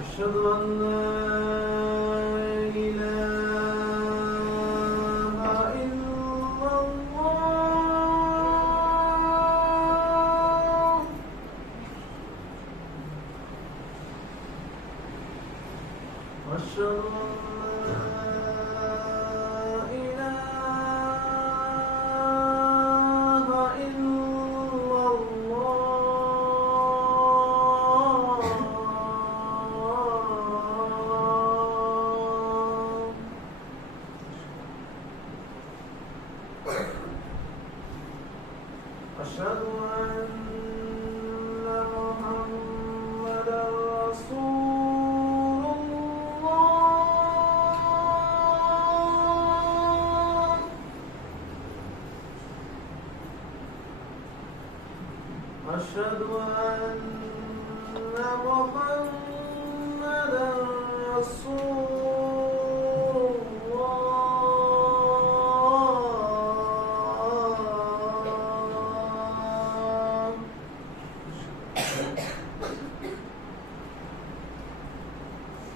أشهد أن لا إله إلا الله أشهد أن لا إله إلا الله أشهد أن محمدا رسول الله أشهد أن محمدا رسول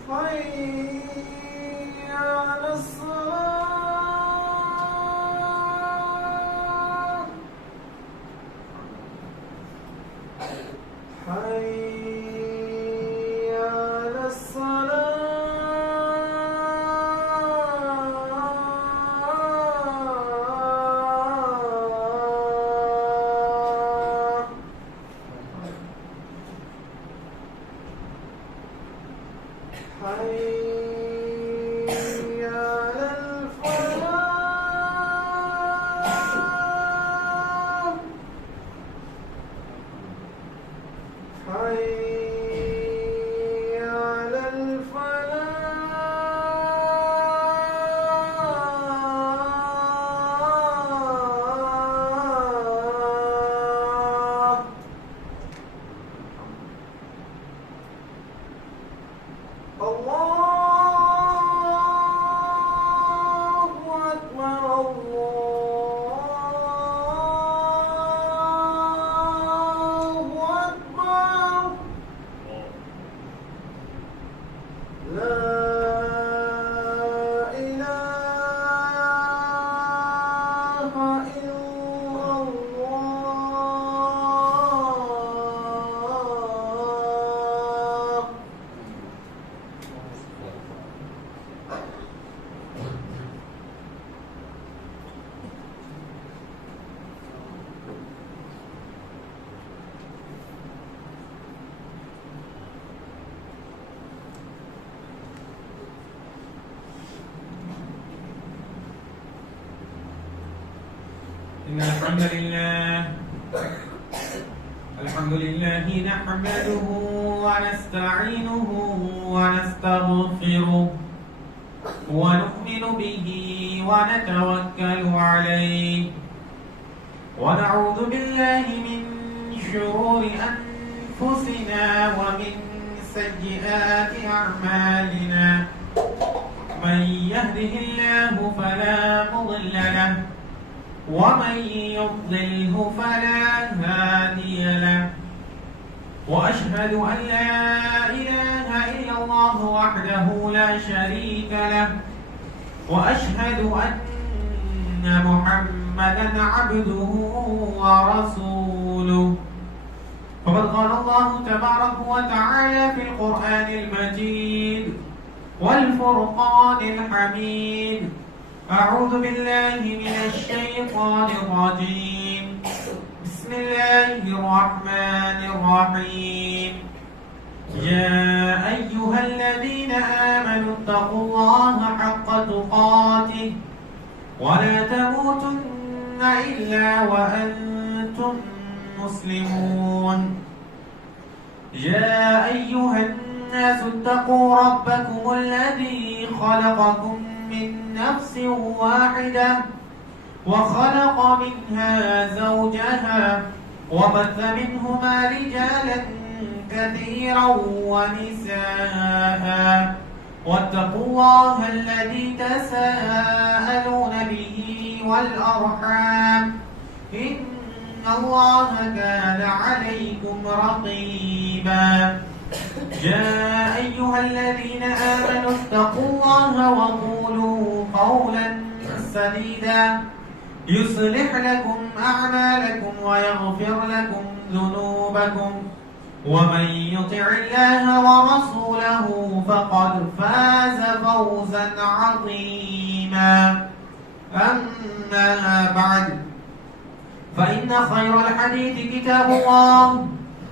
حي على الصلاة حي على الصلاة حي على الفلاح حي على الفلاح الله أكبر الله أكبر لا إله إلا الله إن الحمد لله نحمده ونستعينه ونستغفره ونؤمن به ونتوكل عليه ونعوذ بالله من شرور أنفسنا ومن سيئات أعمالنا من يهده الله فلا مضل له ومن يضلله فلا هادي له وأشهد أن لا إله إلا الله وحده لا شريك له وأشهد أن محمدا عبده ورسوله فقد قال الله تبارك وتعالى في القرآن المجيد والفرقان الحميد أعوذ بالله من الشيطان الرجيم بسم الله الرحمن الرحيم يا أيها الذين آمنوا اتقوا الله حق تقاته ولا تموتن إلا وأنتم مسلمون يا أيها الناس اتقوا ربكم الذي خلقكم من نفس واحدة وخلق منها زوجها وبث منهما رجالا كثيرا ونساء واتقوا الله الذي تساءلون به والأرحام إن الله كان عليكم رقيبا يا أيها الذين آمنوا اتقوا الله وقولوا قولا سديدا يصلح لكم أعمالكم ويغفر لكم ذنوبكم ومن يطع الله ورسوله فقد فاز فوزا عظيما أما بعد فإن خير الحديث كتاب الله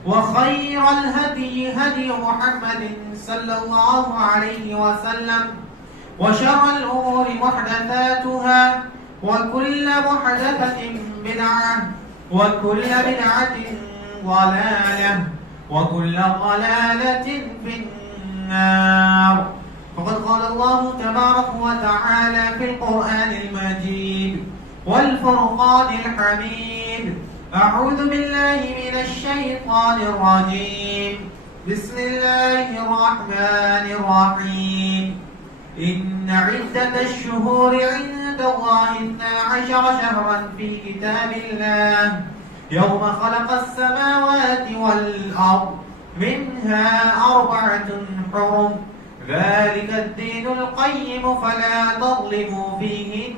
وخير الهدي هدي محمد صلى الله عليه وسلم وشر الأمور محدثاتها وكل محدثة بدعة وكل بدعة ضلالة وكل ضلالة في النار فقد قال الله تبارك وتعالى في القرآن المجيد والفرقان الحميد أعوذ بالله من الشيطان الرجيم بسم الله الرحمن الرحيم إن عدة الشهور عند الله 12 شهرا في كتاب الله يوم خلق السماوات والأرض منها 4 حرم ذلك الدين القيم فلا تظلموا فيهن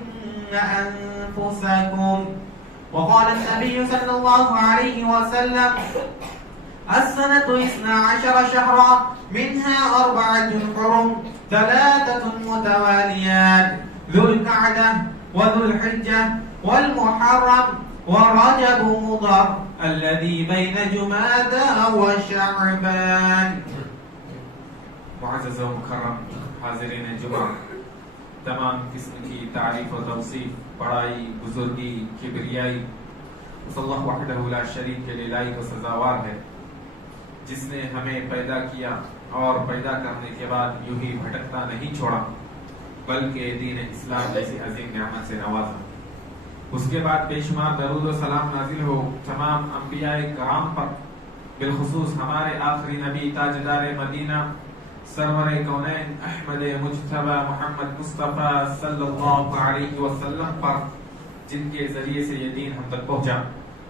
أنفسكم وقال النبي صلى الله عليه وسلم السنة 12 شهرا منها 4 حرم 3 متواليات ذو القعدة وذو الحجة والمحرم ورجب مضر الذي بين جمادى وشعبان معزز و مکرم حاضرین جمعہ تمام قسم کی تعریف و توصیف بڑائی بزرگی کبریائی صلی اللہ وحدہ لا شریک کے لائق و سزاوار ہے جس نے ہمیں پیدا کیا اور پیدا کرنے کے بعد یوں ہی بھٹکتا نہیں چھوڑا بلکہ دین اسلام جیسی عظیم نعمت سے نوازا اس کے بعد بے شمار درود و سلام نازل ہو تمام انبیاء کرام پر بالخصوص ہمارے آخری نبی تاجدار مدینہ سرور کونین احمد مجتبی محمد مصطفیٰ صلی اللہ علیہ وسلم پر جن کے ذریعے سے یہ دین ہم تک پہنچا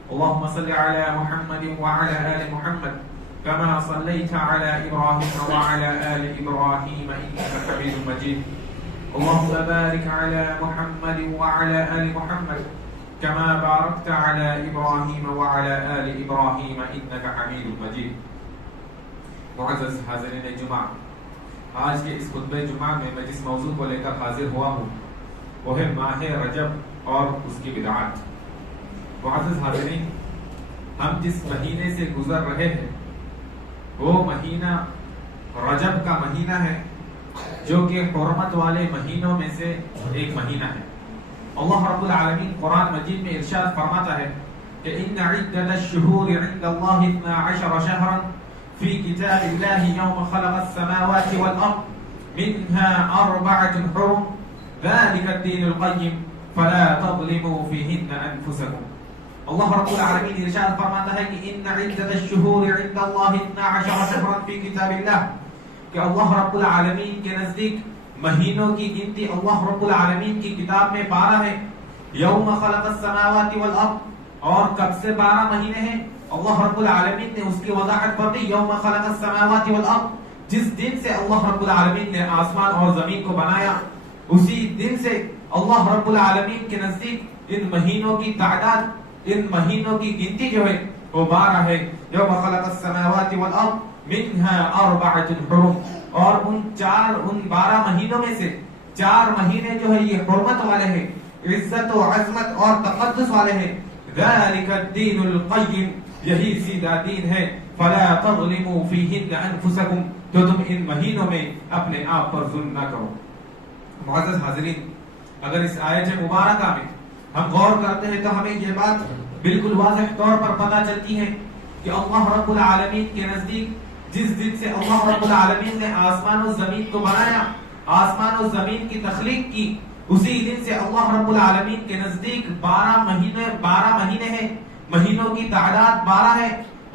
اللہم صلی علی محمد وعلی آل محمد كما صليت على إبراهيم وعلى آل إبراهيم إنك حميد مجيد اللهم بارك على محمد وعلى آل محمد كما باركت على إبراهيم وعلى آل إبراهيم إنك حميد مجيد معزز حاضرین جمعہ آج کے اس خطبہ جمعہ میں جس موضوع کو لے کر حاضر ہوا ہوں وہ ہے ماہ رجب اور اس کی بدعات معزز حاضرین ہم جس مہینے سے گزر رہے ہیں وہ مہینہ رجب کا مہینہ ہے جو کہ حرمت والے مہینوں میں سے ایک مہینہ ہے اللہ رب العالمین قرآن مجید میں ارشاد فرماتا ہے کہ ان عدت الشہور عند اللہ 12 شہرا فی کتاب اللہ یوم خلق السماوات والارض منها 4 حرم ذلك الدین القیم فلا تظلموا فیہن انفسکم اللہ رب العالمین ارشاد فرماتا ہے کہ ان عدت الشہور عند اللہ 12 شہرا فی کتاب اللہ کہ اللہ رب العالمین کے نزدیک مہینوں کی گنتی اللہ رب العالمین کی کتاب میں 12 ہے یوم خلق السماوات والارض اور کب سے 12 مہینے ہیں اللہ رب العالمین نے اس کی وضاحت پر دی یوم خلق السماوات والارض جس دن سے اللہ رب العالمین نے آسمان اور زمین کو بنایا اسی دن سے اللہ رب العالمین کے نزدیک ان مہینوں کی تعداد ان مہینوں کی گنتی جو ہے وہ 12 ہے یوم خلق السماوات والارض منها 4 حرم اور ان 12 مہینوں میں سے 4 مہینے جو ہے یہ حرمت والے ہیں عزت و عظمت اور تقدس والے ہیں ذالک الدین القیم یہی سیدھا دین ہے فلا تظلموا فیہن انفسکم تو تم ان مہینوں میں اپنے آپ پر ظلم نہ کرو معزز حاضرین اگر اس آیت مبارکہ میں ہم غور کرتے ہیں تو ہمیں یہ بات بالکل واضح طور پر پتہ چلتی ہے کہ اللہ رب العالمین کے نزدیک جس دن سے اللہ رب العالمین نے آسمان و زمین کو بنایا آسمان و زمین کی تخلیق کی اسی دن سے اللہ رب العالمین کے نزدیک 12 مہینے ہیں مہینوں کی تعداد 12 ہے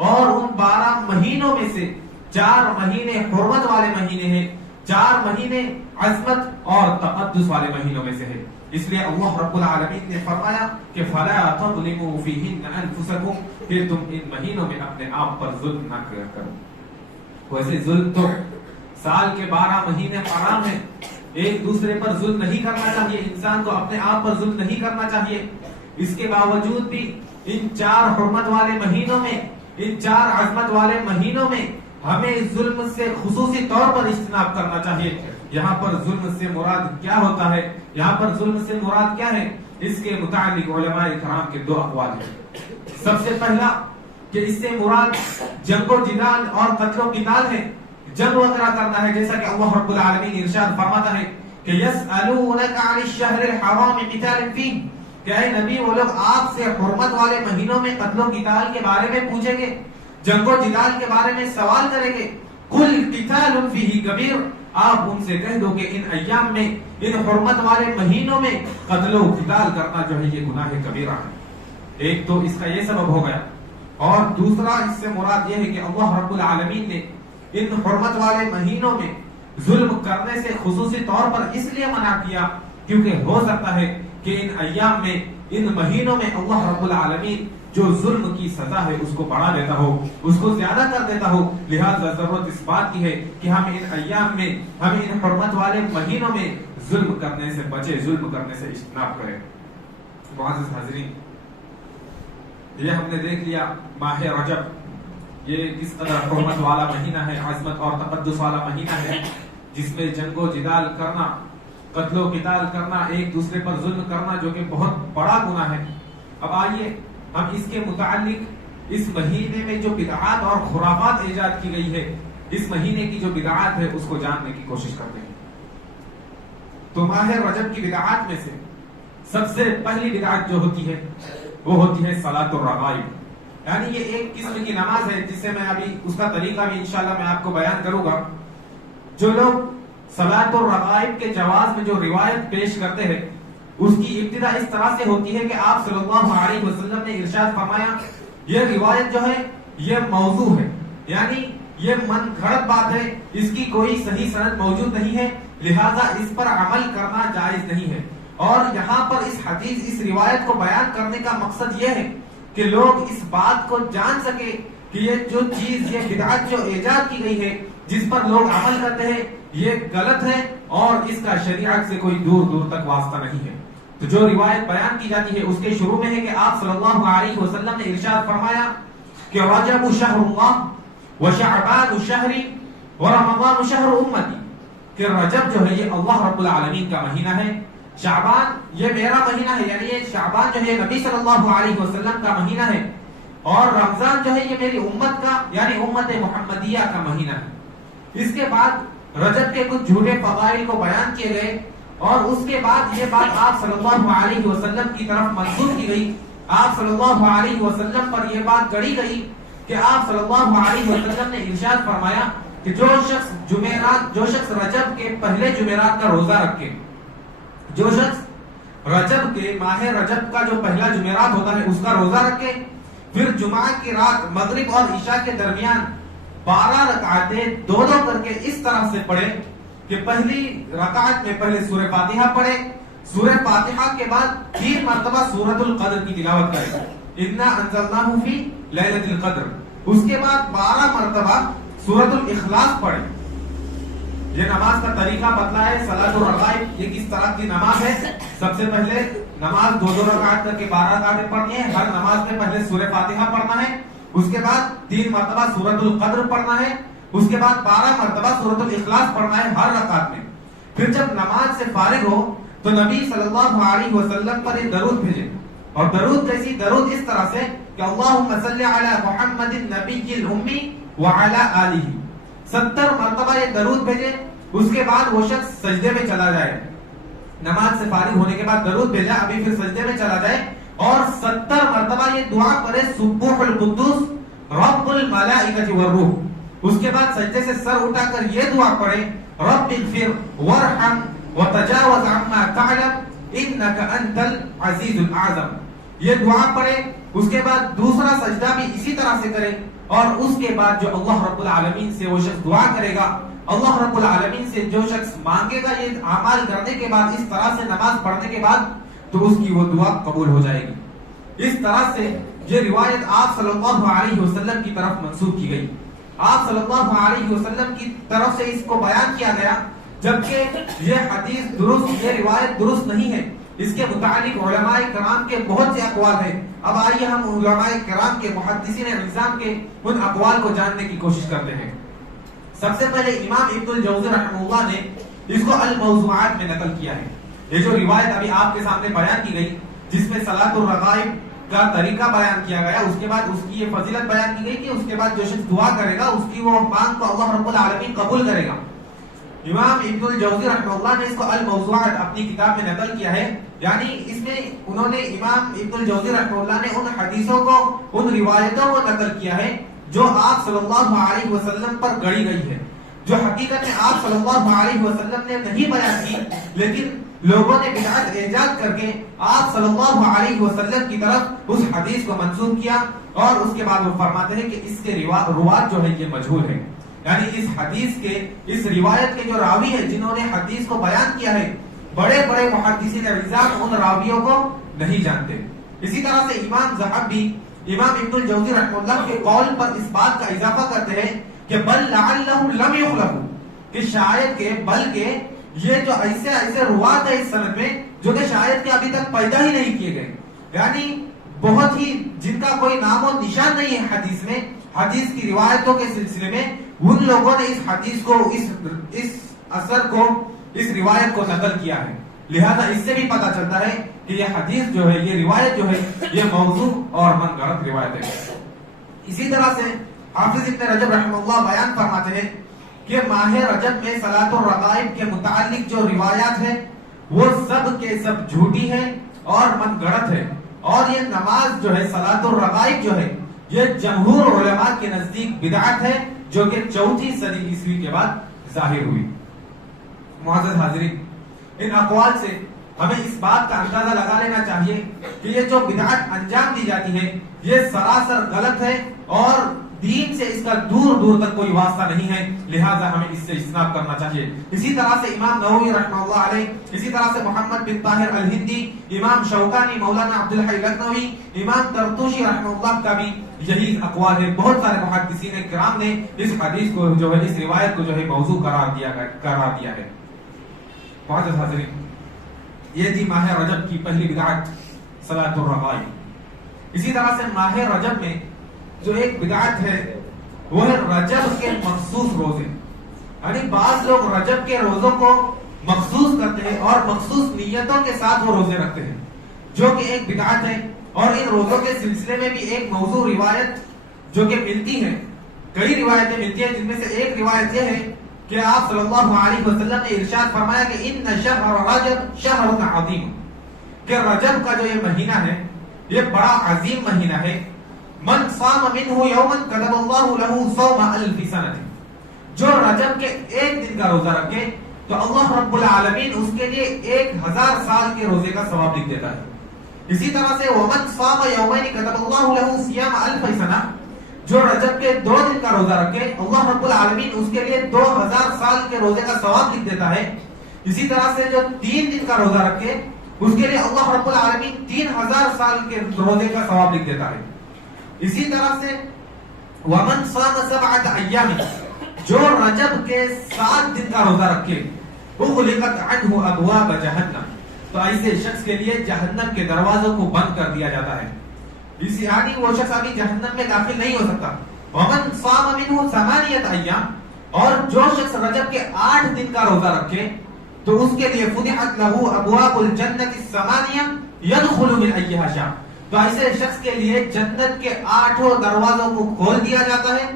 اور ان 12 مہینوں میں سے 4 مہینے حرمت والے مہینے ہیں، 4 مہینے عظمت اور تقدس والے مہینوں میں سے ہے۔ اس لیے اللہ رب العالمین نے فرمایا کہ فلا تظلموا فیہن انفسکم، کہ تم ان مہینوں میں اپنے آپ پر ظلم نہ کیا کرو۔ ویسے ظلم تو سال کے 12 مہینے حرام ہے، ایک دوسرے پر ظلم نہیں کرنا چاہیے، انسان کو اپنے آپ پر ظلم نہیں کرنا چاہیے۔ اس کے باوجود بھی ان 4 حرمت والے مہینوں میں، ان 4 عظمت والے مہینوں میں ہمیں ظلم سے خصوصی طور پر اجتناب کرنا چاہیے۔ یہاں پر ظلم سے مراد کیا ہوتا ہے، یہاں پر ظلم سے مراد کیا ہے، اس کے متعلق علماء کرام کے 2 اقوال ہیں۔ سب سے پہلا کہ اس سے مراد جنگ و جدال اور قتل و قتال ہے، جنگ وغیرہ کرنا ہے، جیسا کہ اللہ رب العالمین ارشاد فرماتا ہے کہ یسألونک عن الشہر الحرام قتال فیہ، کہ اے نبی وہ لوگ آپ سے حرمت والے مہینوں میں قتل و قتال کے بارے میں پوچھیں گے، جنگ و جدال کے بارے میں سوال کریں گے۔ قل قتال فیہ کبیر، آپ ان سے کہہ دو کہ ان ایام میں، ان حرمت والے مہینوں میں قتل و قتال کرنا جو ہے یہ گناہ کبیرہ ہے۔ ایک تو اس کا یہ سبب ہو گیا، اور دوسرا اس سے مراد یہ ہے کہ اللہ رب العالمین نے ان حرمت والے مہینوں میں ظلم کرنے سے خصوصی طور پر اس لیے منع کیا کیونکہ ہو سکتا ہے کہ ان ایام میں، ان مہینوں میں اللہ رب العالمین جو ظلم کی سزا ہے اس کو بڑھا دیتا ہو، اس کو زیادہ کر دیتا ہو، لہذا ضرورت اس بات کی ہے کہ ہم ان ایام میں، ہم ان حرمت والے مہینوں میں ظلم کرنے سے بچے، ظلم کرنے سے اجتناب کریں۔ معزز حاضرین، یہ ہم نے دیکھ لیا ماہ رجب یہ کس قدر حرمت والا مہینہ ہے، عظمت اور تقدس والا مہینہ ہے، جس میں جنگ و جدال کرنا، قتل و قتال کرنا، ایک دوسرے پر ظلم کرنا جو کہ بہت بڑا گناہ ہے۔ اب آئیے ہم اس کے متعلق اس مہینے میں جو بدعات اور خرافات ایجاد کی گئی ہے، اس مہینے کی جو بدعات ہے اس کو جاننے کی کوشش کرتے ہیں۔ تو ماہ رجب کی بدعات میں سے سب سے پہلی بدعت جو ہوتی ہے وہ ہوتی ہے صلاۃ الرغائب، یعنی یہ ایک قسم کی نماز ہے جس سے میں ابھی اس کا طریقہ بھی انشاءاللہ میں آپ کو بیان کروں گا۔ جو لوگ صلاۃ الرغائب کے جواز میں جو روایت پیش کرتے ہیں اس کی ابتدا اس طرح سے ہوتی ہے کہ آپ صلی اللہ علیہ وسلم نے ارشاد فرمایا یہ روایت جو ہے یہ موضوع ہے، یعنی یہ من گھڑت بات ہے، اس کی کوئی صحیح سند موجود نہیں ہے، لہذا اس پر عمل کرنا جائز نہیں ہے۔ اور یہاں پر اس حدیث، اس روایت کو بیان کرنے کا مقصد یہ ہے کہ لوگ اس بات کو جان سکے کہ یہ جو چیز، یہ بدعت جو ایجاد کی گئی ہے، جس پر لوگ عمل کرتے ہیں، یہ غلط ہے اور اس کا شریعت سے کوئی دور دور تک واسطہ نہیں ہے۔ تو جو روایت بیان کی جاتی ہے اس کے شروع میں ہے کہ آپ صلی اللہ علیہ وسلم نے ارشاد فرمایا کہ رجب شہر اللہ وشعبان شہری ورمضان شہر امتی، کہ رجب جو ہے یہ اللہ رب العالمین کا مہینہ ہے، شعبان یہ میرا مہینہ ہے، یعنی یہ شعبان جو ہے نبی صلی اللہ علیہ وسلم کا مہینہ ہے، اور رمضان جو ہے یہ میری امت کا یعنی امت محمدیہ کا مہینہ ہے۔ اس کے بعد رجب کے کچھ جھوٹے فضائل کو بیان کیے گئے، اور اس کے بعد یہ بات آپ صلی اللہ علیہ وسلم کی طرف منسوب کی گئی، آپ صلی اللہ علیہ وسلم پر یہ بات گڑی گئی کہ آپ صلی اللہ علیہ وسلم نے ارشاد فرمایا کہ جو شخص رجب کے پہلے جمعرات کا روزہ رکھے، جو شخص رجب کے ماہ رجب کا جو پہلا جمعرات ہوتا ہے اس کا روزہ رکھے، پھر جمعہ کی رات مغرب اور عشاء کے درمیان 12 رکعتیں دو کر کے اس طرح سے پڑھے کہ پہلی رکعت میں پہلے سورہ فاتحہ پڑھے، سورہ فاتحہ کے بعد 3 مرتبہ سورۃ القدر کی تلاوت کرے، انا انزلناہ فی لیلۃ القدر، اس کے بعد 12 مرتبہ سورۃ الاخلاص پڑھے۔ یہ نماز کا طریقہ بتلا ہے صلاۃ الرغائب، یہ کس طرح کی نماز ہے۔ سب سے پہلے نماز 2 رکعت کر کے 12 رکعتیں پڑھنی ہے، ہر نماز میں پہلے سورہ فاتحہ پڑھنا ہے، اس کے بعد 3 مرتبہ سورۃ القدر پڑھنا ہے، اس کے بعد 12 مرتبہ سورۃ الاخلاص پڑھنا ہے ہر رکعت میں۔ پھر جب نماز سے فارغ ہو تو نبی صلی اللہ علیہ وسلم پر ایک درود بھیجے، اور درود کیسی؟ درود اس طرح سے کہ اللہم صلی علی محمد النبی الامی وعلی آلہ، 70 مرتبہ یہ درود بھیجے۔ اس کے بعد وہ شخص سجدے میں چلا جائے، نماز سے فارغ ہونے کے بعد درود بھیجا، ابھی پھر سجدے میں چلا جائے اور 70 مرتبہ یہ دعا کرے سبوح القدوس رب الملائکۃ والروح۔ اس کے بعد سجدے سے سر اٹھا کر یہ دعا پڑھے رب اغفر وارحم وتجاوز عما تعلم انک انت العزیز الاعظم۔ یہ دعا پڑھے، اس کے بعد دوسرا سجدہ بھی اسی طرح سے کرے، اور اس کے بعد جو اللہ رب العالمین سے وہ شخص دعا کرے گا، اللہ رب العالمین سے جو شخص مانگے گا یہ اعمال کرنے کے بعد، اس طرح سے نماز پڑھنے کے بعد، تو اس کی وہ دعا قبول ہو جائے گی۔ اس طرح سے یہ روایت آپ صلی اللہ علیہ وسلم کی طرف منسوب کی گئی، آپ صلی اللہ علیہ وسلم کی طرف سے اس کو بیان کیا گیا، جبکہ یہ حدیث درست، یہ روایت درست نہیں ہے۔ اس کے متعلق علماء کرام کے بہت سے اقوال ہیں۔ اب آئیے ہم علماء کرام کے، محدثین نظام کے ان اقوال کو جاننے کی کوشش کرتے ہیں۔ سب سے پہلے امام ابن الجوزی رحمہ اللہ نے اس کو الموضوعات میں نقل کیا ہے۔ یہ جو روایت ابھی آپ کے سامنے بیان کی گئی، جس میں صلاۃ الرغائب کا طریقہ بیان کیا گیا، اس کے بعد اس کی یہ فضیلت بیان کی گئی کہ اس کے بعد جو شخص دعا کرے گا اس کی وہ مانگ کو اللہ رب العالمین قبول کرے گا۔ امام ابن الجوزی رحمہ اللہ نے اس کو الموضوعات اپنی کتاب میں نقل کیا ہے، یعنی اس میں انہوں نے، امام ابن الجوزی رحمہ اللہ نے ان حدیثوں کو، ان روایتوں کو نقل کیا ہے جو آپ صلی اللہ علیہ وسلم پر گڑی گئی ہے، جو حقیقت میں آپ صلی اللہ علیہ وسلم نے نہیں بیان کی، لیکن لوگوں نے بدعت ایجاد کر کے آپ صلی اللہ علیہ وسلم کی طرف اس حدیث کو منسوب کیا، اور اس کے بعد وہ فرماتے ہیں کہ اس کے روات جو ہے یہ مجہول ہے، یعنی اس حدیث کے، اس روایت کے جو راوی ہیں جنہوں نے حدیث کو بیان کیا ہے، بڑے بڑے محدثین اعظام ان راویوں کو نہیں جانتے۔ اسی طرح سے امام ذہبی، امام ابن الجوزی رحمہ اللہ کے قول پر اس بات کا اضافہ کرتے ہیں کہ بل لعلہم لم یخلقوا، کہ شاید کہ، بلکہ یہ جو ایسے روات ہے اس سند میں جو کہ شاید کہ ابھی تک پیدا ہی نہیں کیے گئے، یعنی بہت ہی جن کا کوئی نام و نشان نہیں ہے حدیث میں، حدیث کی روایتوں کے سلسلے میں، ان لوگوں نے اس حدیث کو، اس اثر کو، اس روایت کو نقل کیا ہے۔ لہذا اس سے بھی پتہ چلتا ہے کہ یہ حدیث جو ہے، یہ روایت جو ہے، یہ موضوع اور من گھڑت روایت ہے۔ اسی طرح سے حافظ ابن رجب رحمہ اللہ بیان فرماتے ہیں کہ ماہ رجب میں صلاۃ الرغائب کے متعلق جو روایات ہیں وہ سب کے سب جھوٹی ہے اور من گھڑت ہے، اور یہ نماز جو ہے، صلاۃ الرغائب جو ہے، یہ جمہور علماء کے نزدیک بدعت ہے، جو کہ 4 صدی عیسوی کے بعد ظاہر ہوئی۔ معزز حاضرین، ان اقوال سے ہمیں اس بات کا اندازہ لگا لینا چاہیے کہ یہ جو بدعت انجام دی جاتی ہے یہ سراسر غلط ہے، اور دین سے اس کا دور دور تک کوئی واسطہ نہیں ہے، لہذا ہمیں اس سے اجتناب کرنا چاہیے۔ اسی طرح سے امام نووی رحمہ اللہ علیہ، اسی طرح سے محمد بن طاہر الہندی، امام شوکانی، مولانا عبدالحی لکھنوی، امام طرطوشی رحمہ اللہ کا بھی یہی اقوال ہے۔ بہت سارے محدثین کرام نے اس حدیث کو جو ہے، اس روایت کو جو ہے موضوع قرار دیا ہے۔ معزز حاضرین، یہ تھی ماہ رجب کی پہلی بدعت، صلاۃ الرغائب۔ اسی طرح سے ماہ رجب میں جو ایک بدعت ہے وہ ہے رجب کے مخصوص روزے، یعنی بعض لوگ رجب کے روزوں کو مخصوص کرتے ہیں اور مخصوص نیتوں کے ساتھ وہ روزے رکھتے ہیں، جو کہ ایک بدعت ہے۔ اور ان روزوں کے سلسلے میں بھی ایک موضوع روایت جو کہ ملتی ہے، کئی روایتیں ملتی ہیں، جن میں سے ایک روایت یہ ہے کہ آپ صلی اللہ علیہ وسلم نے ارشاد فرمایا کہ ان شہر رجب شہر عظیم، کہ رجب کا جو یہ مہینہ ہے یہ بڑا عظیم مہینہ ہے۔ من صام منه یوما كتب الله له صوم 1000 سنة، جو رجب کے ایک دن کا روزہ رکھے تو اللہ رب العالمین اس کے لیے 1000 سال کے روزے کا ثواب لکھ دیتا ہے۔ اسی طرح سے ومن صام یومین كتب الله له صيام 1000 سنة، جو رجب کے 2 دن کا روزہ رکھے اللہ رب العالمین اس کے لیے 2000 سال کے روزے کا ثواب لکھ دیتا ہے۔ اسی طرح سے جو 3 دن کا روزہ رکھے اس کے لیے اللہ رب العالمین 3000 سال کے روزے کا ثواب لکھ دیتا ہے۔ اسی طرح سے ومن صام 7 ایام، جو رجب کے 7 دن کا روزہ رکھے اغلقت عنہ ابواب جہنم، تو ایسے شخص کے لیے جہنم کے دروازوں کو بند کر دیا جاتا ہے، یعنی وہ شخص ابھی جہنم میں داخل نہیں ہو سکتا۔ ومن صام منہ 8 ایام، اور جو شخص رجب کے 8 دن کا روزہ رکھے تو اس کے لیے فتحت لہ ابواب الجنت 8 يدخل من ایہا شاء، تو ایسے شخص کے لیے جنت کے 8 دروازوں کو کھول دیا جاتا ہے،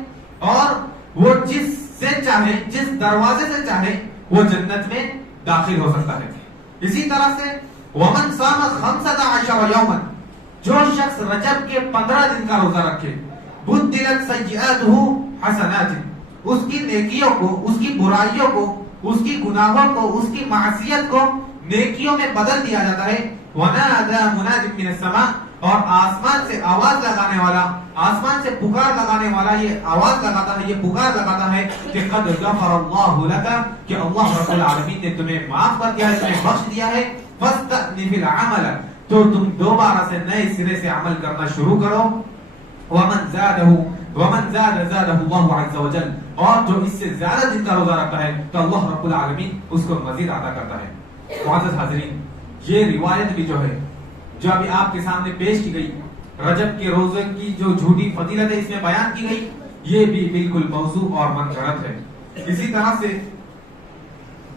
اور وہ جس سے چاہے، جس دروازے سے چاہے وہ جنت میں داخل ہو سکتا ہے۔ اسی طرح سے ومن صام 15 یوما، جو شخص رجب کے 15 دن کا روزہ رکھے بدلت سیئاتہ حسنات، اس کی نیکیوں کو، اس کی برائیوں کو، اس کی گناہوں کو، اس کی معصیت کو نیکیوں میں بدل دیا جاتا ہے۔ ونادى مناد من السماء، اور آسمان سے آواز لگانے والا، آسمان سے پکار لگانے والا یہ آواز لگاتا ہے، یہ پکار لگاتا ہے کہ قد غفر اللہ لک، کہ اللہ رب العالمین نے تمہیں معاف کر دیا ہے، تمہیں بخش دیا ہے، فاستأنف العمل، تو تم دوبارہ سے نئے سرے سے عمل کرنا شروع کرو، ومن زاد زادہ اللہ عز وجل، اور جو اس سے زیادہ جن کا روزہ رکھتا ہے تو اللہ رب العالمین اس کو مزید عطا کرتا ہے۔ معزز حاضرین، یہ روایت بھی جو ہے جو ابھی آپ کے سامنے پیش کی گئی، رجب کے روزے کی جو جھوٹی فضیلت ہے اس میں بیان کی گئی، یہ بھی بالکل موضوع اور من گھڑت ہے۔ اسی طرح سے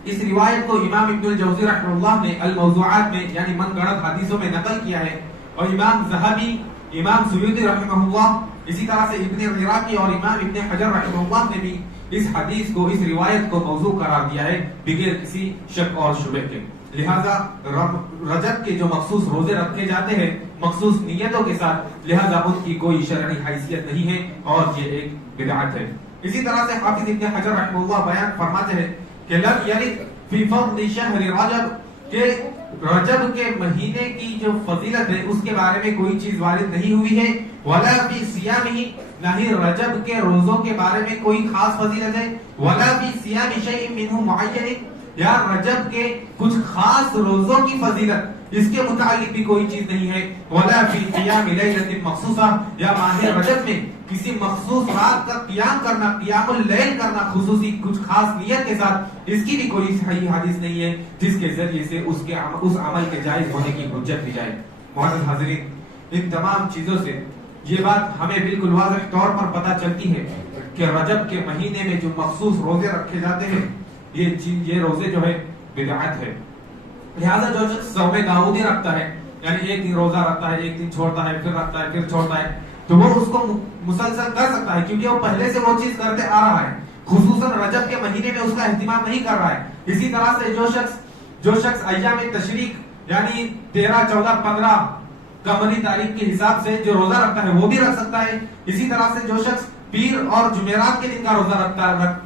اس روایت کو امام ابن الجوزی رحمہ اللہ نے الموضوعات میں یعنی من گھڑت حدیثوں میں نقل کیا ہے، اور امام ذہبی، امام سیوطی رحمہ اللہ، اسی طرح سے ابن عراقی اور امام ابن حجر رحمہ اللہ نے بھی اس حدیث کو، اس روایت کو موضوع قرار دیا ہے بغیر کسی شک اور شبہ کے۔ لہذا رجب کے جو مخصوص روزے رکھے جاتے ہیں مخصوص نیتوں کے ساتھ، لہذا ان کی کوئی شرعی حیثیت نہیں ہے اور یہ ایک بدعت ہے۔ اسی طرح سے حافظ ابن حجر رحمہ اللہ بیان فرماتے ہیں کہ لم یرد فی فضل شہر رجب، کہ رجب کے مہینے کی جو فضیلت ہے اس کے بارے میں کوئی چیز وارد نہیں ہوئی ہے، ولا فی صیامہ، نہ ہی رجب کے روزوں کے بارے میں کوئی خاص فضیلت ہے، ولا فی صیام شیء منہ معین، یا رجب کے کچھ خاص روزوں کی فضیلت اس کے متعلق بھی کوئی چیز نہیں ہے، ولا فی قیام لیلۃ مخصوصہ، یا ماہ رجب میں کسی مخصوص رات کا قیام کرنا، قیام اللیل کرنا خصوصی کچھ خاص نیت کے ساتھ، اس کی بھی کوئی صحیح حدیث نہیں ہے جس کے ذریعے سے اس عمل کے جائز ہونے کی حجت دی جائے۔ معزز حاضرین، ان تمام چیزوں سے یہ بات ہمیں بالکل واضح طور پر پتہ چلتی ہے کہ رجب کے مہینے میں جو مخصوص روزے رکھے جاتے ہیں یہ روزے جو ہے بدعت ہے۔ لہذا جو شخص صوم داؤدی رکھتا ہے، یعنی ایک دن روزہ رکھتا ہے، ایک دن چھوڑتا ہے، پھر رکھتا ہے، پھر چھوڑتا ہے، تو وہ اس کو مسلسل کر سکتا ہے کیونکہ وہ پہلے سے وہ چیز کرتے آ رہا ہے، خصوصاً رجب کے مہینے میں اس کا اہتمام نہیں کر رہا ہے۔ اسی طرح سے جو شخص ایام تشریق یعنی 13، 14، 15 قمری تاریخ کے حساب سے جو روزہ رکھتا ہے وہ بھی رکھ سکتا ہے۔ اسی طرح سے جو شخص پیر اور جمعرات کے دن کا روزہ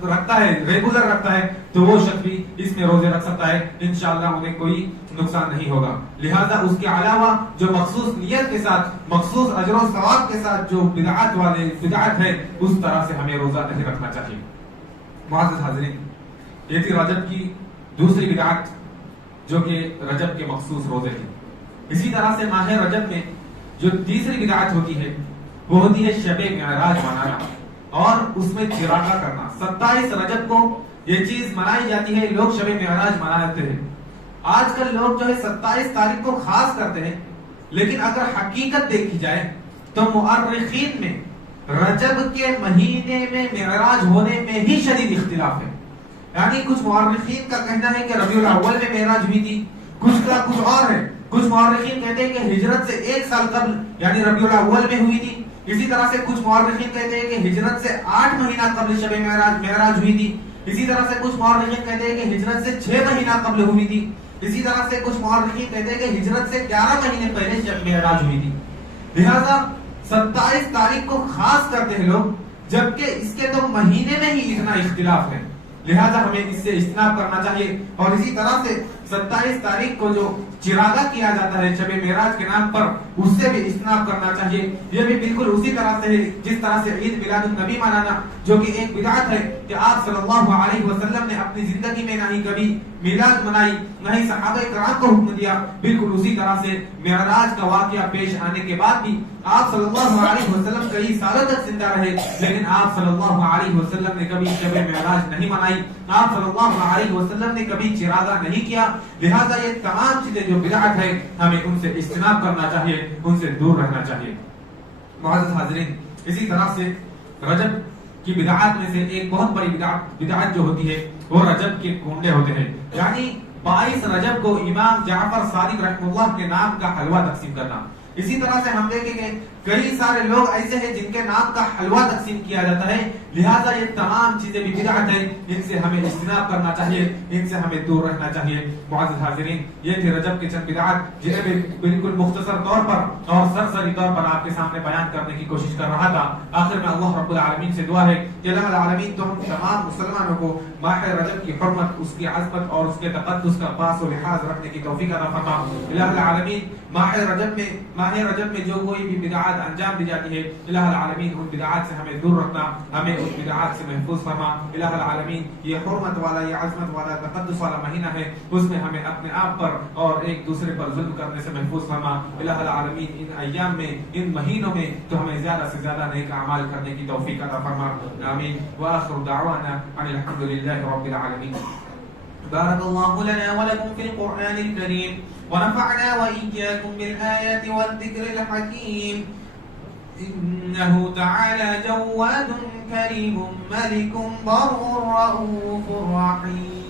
رکھتا ہے، ریگولر رکھتا ہے، تو وہ شخص بھی اس میں روزے رکھ سکتا ہے، انشاءاللہ انہیں کوئی نقصان نہیں ہوگا۔ لہذا اس کے علاوہ جو مخصوص نیت کے ساتھ، مخصوص اجر و ثواب کے ساتھ جو بدعت ہے اس طرح سے ہمیں روزہ نہیں رکھنا چاہیے۔ معزز حاضرین، یہ تھی رجب کی دوسری بدعت جو کہ رجب کے مخصوص روزے تھے۔ اسی طرح سے ماہ رجب میں جو تیسری بدعت ہوتی ہے وہ ہوتی ہے شب معراج منانا اور اس میں چراغاں کرنا۔ 27 رجب کو یہ چیز منائی جاتی ہے، لوگ شب معراج مناتے ہیں۔ آج کل لوگ جو ہے 27 تاریخ کو خاص کرتے ہیں، لیکن اگر حقیقت دیکھی جائے تو مؤرخین میں رجب کے مہینے میں معراج ہونے میں ہی شدید اختلاف ہے۔ یعنی کچھ مؤرخین کا کہنا ہے کہ ربیع الاول میں معراج ہوئی تھی، کچھ کا کچھ اور ہے۔ کچھ مؤرخین کہتے ہیں کہ ہجرت سے 1 سال قبل یعنی ربیع الاول میں ہوئی تھی۔ اسی طرح سے کچھ مؤرخین کہتے ہیں کہ ہجرت سے 8 مہینہ قبل شب معراج ہوئی تھی۔ اسی طرح سے کچھ مؤرخین کہتے ہیں کہ ہجرت سے 6 مہینہ قبل ہوئی تھی۔ اسی طرح سے کچھ مؤرخین کہتے ہیں کہ ہجرت سے 11 مہینے پہلے شب معراج ہوئی تھی۔ لہذا 27 تاریخ کو خاص کرتے ہیں لوگ، جبکہ اس کے تو مہینے میں ہی اتنا اختلاف ہے۔ لہذا ہمیں اس سے اجتناب کرنا چاہیے۔ اور اسی طرح سے 27 تاریخ کو جو چراغا کیا جاتا ہے شب معراج کے نام پر، اس سے بھی اجتناب کرنا چاہیے۔ یہ بھی بالکل اسی طرح سے ہے جس طرح سے عید میلاد النبی منانا جو کہ ایک بدعت ہے کہ آپ صلی اللہ علیہ وسلم نے اپنی زندگی میں نہ ہی کبھی میلاد منائی، نہ ہی صحابہ کرام کو حکم دیا۔ بالکل اسی طرح سے معراج کا واقعہ پیش آنے کے بعد بھی آپ صلی اللہ علیہ وسلم کئی سالوں تک زندہ رہے، لیکن آپ صلی اللہ علیہ وسلم نے کبھی شب معراج نہیں منائی، آپ صلی اللہ علیہ وسلم نے کبھی چراغا نہیں کیا۔ لہذا یہ تمام چیزیں جو بدعت ہے ہمیں ان سے اجتناب کرنا چاہیے، ان سے دور رہنا چاہیے۔ معزز حاضرین، اسی طرح سے رجب کی بدعات میں سے ایک بہت بڑی بدعت جو ہوتی ہے وہ رجب کے کنڈے ہوتے ہیں، یعنی 22 رجب کو امام جعفر صادق رحمہ اللہ کے نام کا حلوہ تقسیم کرنا۔ اسی طرح سے ہم دیکھیں گے کئی سارے لوگ ایسے ہیں جن کے نام کا حلوہ تقسیم کیا جاتا ہے، لہٰذا یہ تمام چیزیں بھی بدعت ہیں، ان سے ہمیں اجتناب کرنا چاہیے، ان سے ہمیں دور رہنا چاہیے۔ معزز حاضرین، یہ تھے رجب کے چند بدعات جنہیں بھی بالکل مختصر طور پر اور سرسری طور پر آپ کے سامنے بیان کرنے کی کوشش کر رہا تھا۔ آخر میں اللہ رب العالمین سے دعا ہے کہ اللہ العالمین تو ہم تمام مسلمانوں کو ماہ رجب کی حرمت، اس کی عظمت اور اس کے تقدس کا پاس و لحاظ رکھنے کی توفیق عطا فرما۔ الہ العالمین ماہ رجب میں جو کوئی بھی بدعات انجام دی جاتی ہے، الہ العالمین ان بدعات سے ہمیں دور رکھنا، ہمیں ان بدعات سے محفوظ فرما۔ الہ العالمین یہ حرمت والا، یہ عظمت والا، تقدس والا مہینہ ہے، اس میں ہمیں اپنے آپ پر اور ایک دوسرے پر ظلم کرنے سے محفوظ فرما۔ الہ العالمین ان ایام میں، ان مہینوں میں تو ہمیں زیادہ سے زیادہ نیک اعمال کرنے کی توفیق عطا فرما۔ آمین۔ وآخر دعوانا ان الحمد للہ رب العالمین۔ بارك الله لنا ولكم في القرآن الكريم ونفعنا وإياكم بالآيات والذكر الحكيم، إنه تعالى جواد كريم ملك بر رؤوف رحيم۔